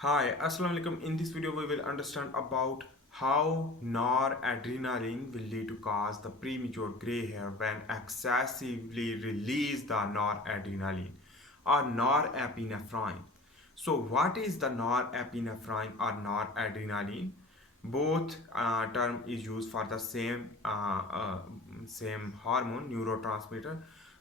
Hi, Assalamu alaikum. In this video, we will understand about how noradrenaline will lead to cause the premature gray hair when excessively release the noradrenaline or norepinephrine. So, what is the norepinephrine or noradrenaline? Both term is used for the same hormone neurotransmitter.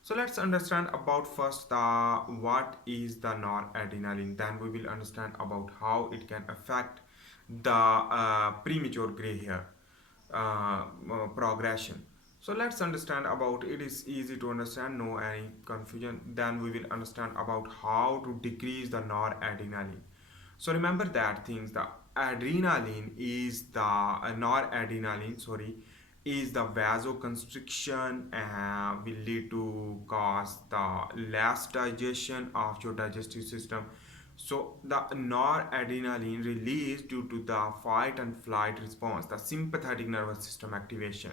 So let's understand about first the what is the noradrenaline. Then we will understand about how it can affect the premature gray hair progression. So let's understand about it is easy to understand, no any confusion. Then we will understand about how to decrease the noradrenaline. So remember that things the adrenaline is the noradrenaline sorry is the vasoconstriction and will lead to cause the less digestion of your digestive system. So the noradrenaline release due to the fight and flight response, the sympathetic nervous system activation.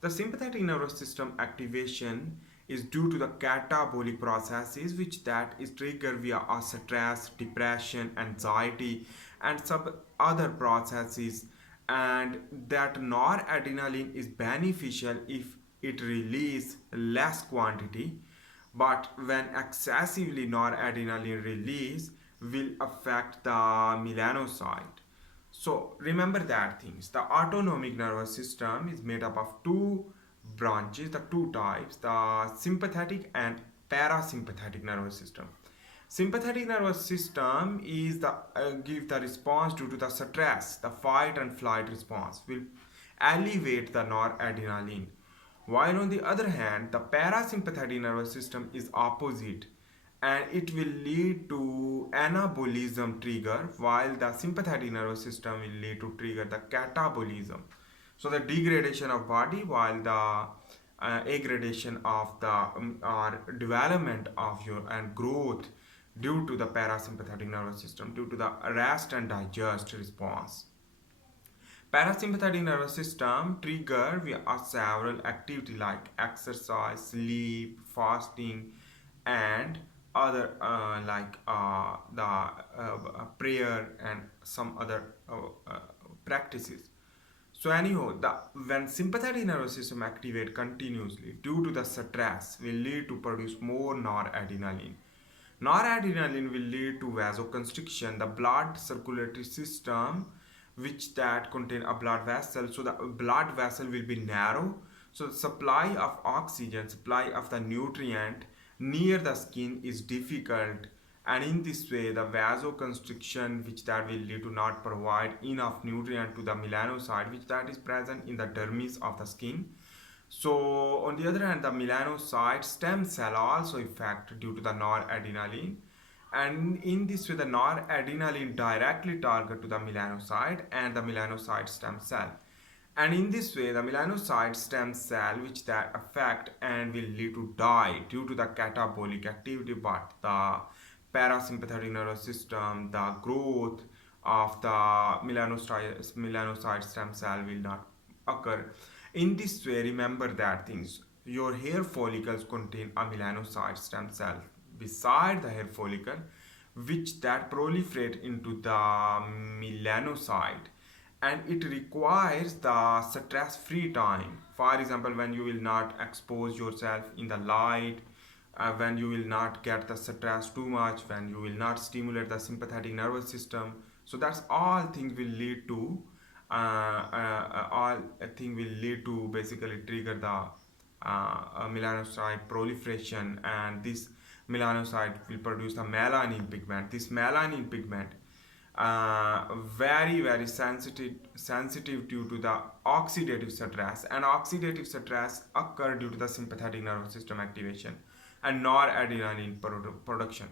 The sympathetic nervous system activation is due to the catabolic processes which that is triggered via stress, depression, anxiety, and some other processes, and that noradrenaline is beneficial if it release less quantity, but when excessively noradrenaline release will affect the melanocyte. So remember that things. The autonomic nervous system is made up of two branches, the two types, the sympathetic and parasympathetic nervous system. Sympathetic nervous system is the give the response due to the stress, the fight and flight response will elevate the noradrenaline. While on the other hand, the parasympathetic nervous system is opposite and it will lead to anabolism trigger, while the sympathetic nervous system will lead to trigger the catabolism. So the degradation of body, while the aggradation of the or development of your and growth due to the parasympathetic nervous system due to the rest and digest response. Parasympathetic nervous system trigger via several activity like exercise, sleep, fasting, and other prayer and some other practices. So anyhow, the when sympathetic nervous system activate continuously due to the stress will lead to produce more noradrenaline. Noradrenaline will lead to vasoconstriction, the blood circulatory system, which that contain a blood vessel. So the blood vessel will be narrow. So the supply of oxygen, supply of the nutrient near the skin is difficult, and in this way the vasoconstriction which that will lead to not provide enough nutrient to the melanocyte which that is present in the dermis of the skin. So on the other hand, the melanocyte stem cell also affect due to the noradrenaline, and in this way the noradrenaline directly target to the melanocyte and the melanocyte stem cell, and in this way the melanocyte stem cell which that affect and will lead to die due to the catabolic activity, but the parasympathetic nervous system, the growth of the melanocyte stem cell will not occur. In this way, remember that things your hair follicles contain a melanocyte stem cell beside the hair follicle, which that proliferate into the melanocyte, and it requires the stress-free time. For example, when you will not expose yourself in the light, when you will not get the stress too much, when you will not stimulate the sympathetic nervous system. So that's all things will lead to all thing will lead to basically trigger the melanocyte proliferation, and this melanocyte will produce the melanin pigment. This melanin pigment very sensitive due to the oxidative stress, and oxidative stress occur due to the sympathetic nervous system activation and noradrenaline production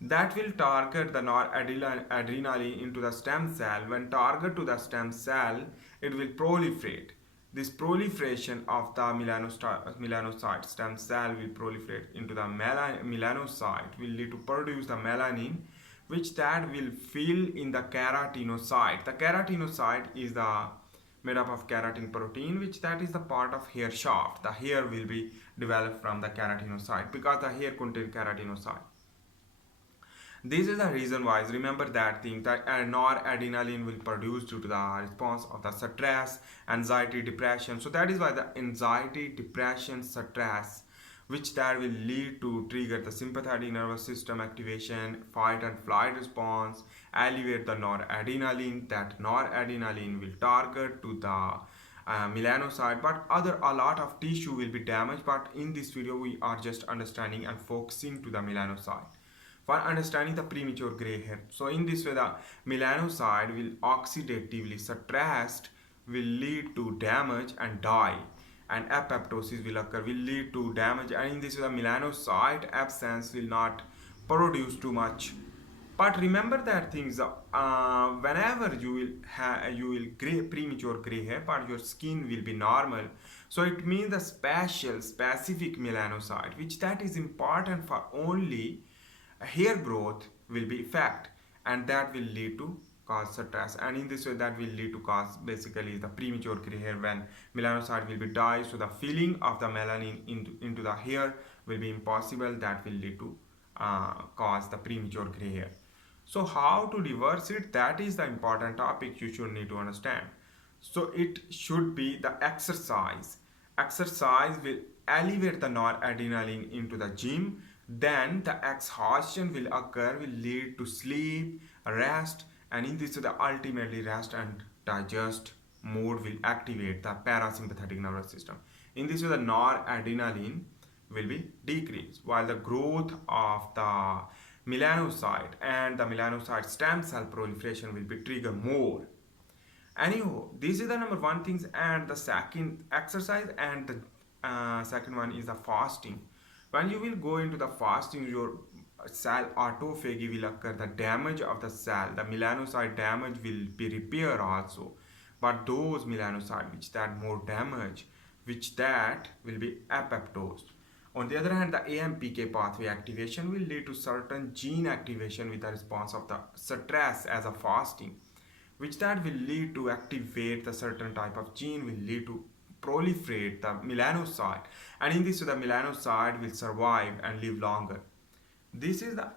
that will target the noradrenaline into the stem cell. When target to the stem cell, it will proliferate. This proliferation of the melanocyte stem cell will proliferate into the melanocyte will lead to produce the melanin, which that will fill in the keratinocyte. The keratinocyte is the made up of keratin protein, which that is the part of hair shaft. The hair will be developed from the keratinocyte because the hair contains keratinocyte. This is the reason why. Remember that thing that noradrenaline will produce due to the response of the stress, anxiety, depression. So that is why the anxiety, depression, stress, which that will lead to trigger the sympathetic nervous system activation, fight and flight response, elevate the noradrenaline. That noradrenaline will target to the melanocyte, but other a lot of tissue will be damaged. But in this video, we are just understanding and focusing to the melanocyte for understanding the premature gray hair. So in this way, the melanocyte will oxidatively stressed will lead to damage and die, and apoptosis will occur, will lead to damage, and in this way, the melanocyte absence will not produce too much. But remember that things whenever you will gray premature gray hair, but your skin will be normal. So it means the specific melanocyte, which that is important for only hair growth will be effect, and that will lead to cause stress, and in this way that will lead to cause basically the premature gray hair when melanocyte will be died. So the filling of the melanin into the hair will be impossible, that will lead to cause the premature gray hair. So how to reverse it, that is the important topic you should need to understand. So it should be the exercise. Exercise will elevate the noradrenaline into the gym, then the exhaustion will occur, will lead to sleep, rest, and in this way the ultimately rest and digest mode will activate the parasympathetic nervous system. In this way the noradrenaline will be decreased, while the growth of the melanocyte and the melanocyte stem cell proliferation will be triggered more. Anyhow, this is the number one things, and the second exercise, and the second one is the fasting. When you will go into the fasting, your cell autophagy will occur, the damage of the cell, the melanocyte damage will be repaired also, but those melanocyte which that more damage, which that will be apoptosed. On the other hand, the AMPK pathway activation will lead to certain gene activation with the response of the stress as a fasting, which that will lead to activate the certain type of gene, will lead to proliferate the melanocyte, and in this way the melanocyte will survive and live longer. This is the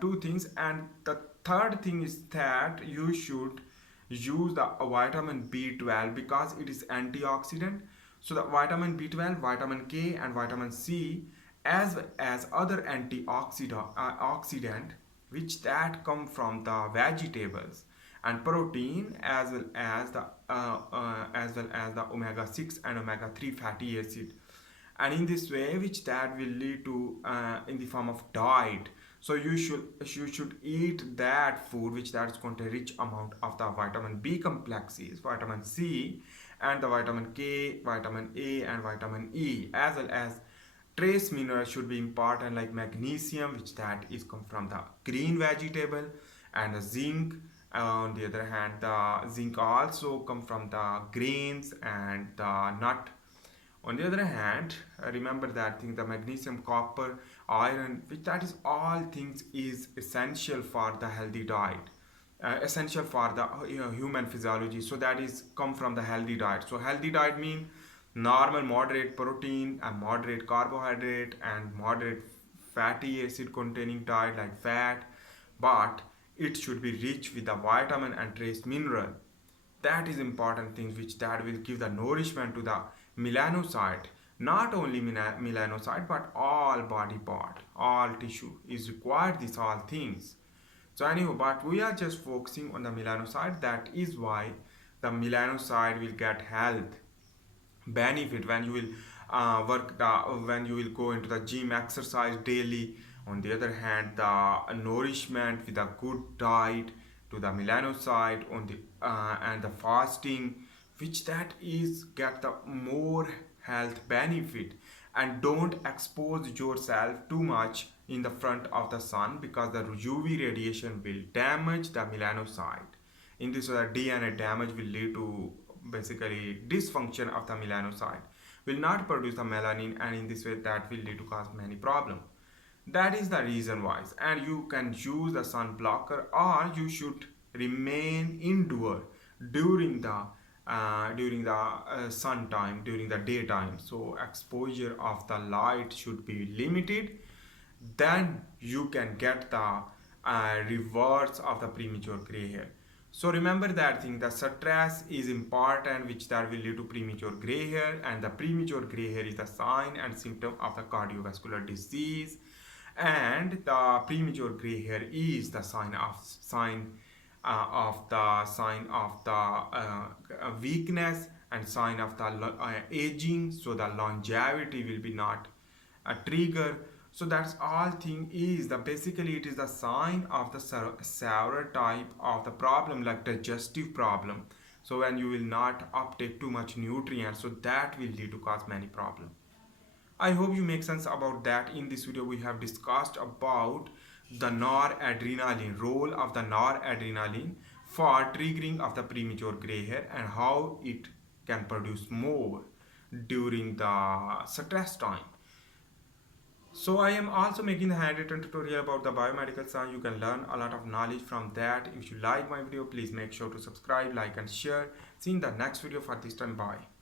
two things, and the third thing is that you should use the vitamin B12 because it is antioxidant. So the vitamin B12, vitamin K, and vitamin C, as well as other antioxidant which that come from the vegetables, and protein, as well as the omega 6 and omega 3 fatty acid, and in this way which that will lead to in the form of diet. So you should eat that food which that is contain rich amount of the vitamin B complexes, vitamin C, and the vitamin K, vitamin A, and vitamin E, as well as trace minerals should be important like magnesium, which that is come from the green vegetable, and the zinc. On the other hand, the zinc also come from the grains and the nut. On the other hand, remember that thing, the magnesium, copper, iron, which that is all things is essential for the healthy diet, essential for the human physiology. So that is come from the healthy diet. So healthy diet mean normal moderate protein and moderate carbohydrate and moderate fatty acid containing diet like fat, but it should be rich with the vitamin and trace mineral. That is important things which that will give the nourishment to the melanocyte. Not only melanocyte, but all body part, all tissue is required these all things. So anyhow, but we are just focusing on the melanocyte. That is why the melanocyte will get health benefit when you will when you will go into the gym, exercise daily. On the other hand, the nourishment with a good diet to the melanocyte on the and the fasting, which that is get the more health benefit. And don't expose yourself too much in the front of the sun because the UV radiation will damage the melanocyte. In this way, the DNA damage will lead to basically dysfunction of the melanocyte, will not produce the melanin, and in this way that will lead to cause many problems. That is the reason why, and you can use the sun blocker, or you should remain indoor during the sun time, during the daytime. So exposure of the light should be limited, then you can get the reverse of the premature gray hair. So remember that thing, the stress is important, which that will lead to premature gray hair, and the premature gray hair is the sign and symptom of the cardiovascular disease, and the premature gray hair is the sign of the weakness and sign of the aging. So the longevity will be not a trigger. So that's all thing is the basically it is the sign of the several type of the problem, like digestive problem. So when you will not uptake too much nutrients, so that will lead to cause many problems. I hope you make sense about that. In this video we have discussed about the noradrenaline, role of the noradrenaline for triggering of the premature gray hair and how it can produce more during the stress time. So I am also making the handwritten tutorial about the biomedical science. You can learn a lot of knowledge from that. If you like my video, please make sure to subscribe, like and share. See you in the next video. For this time, bye.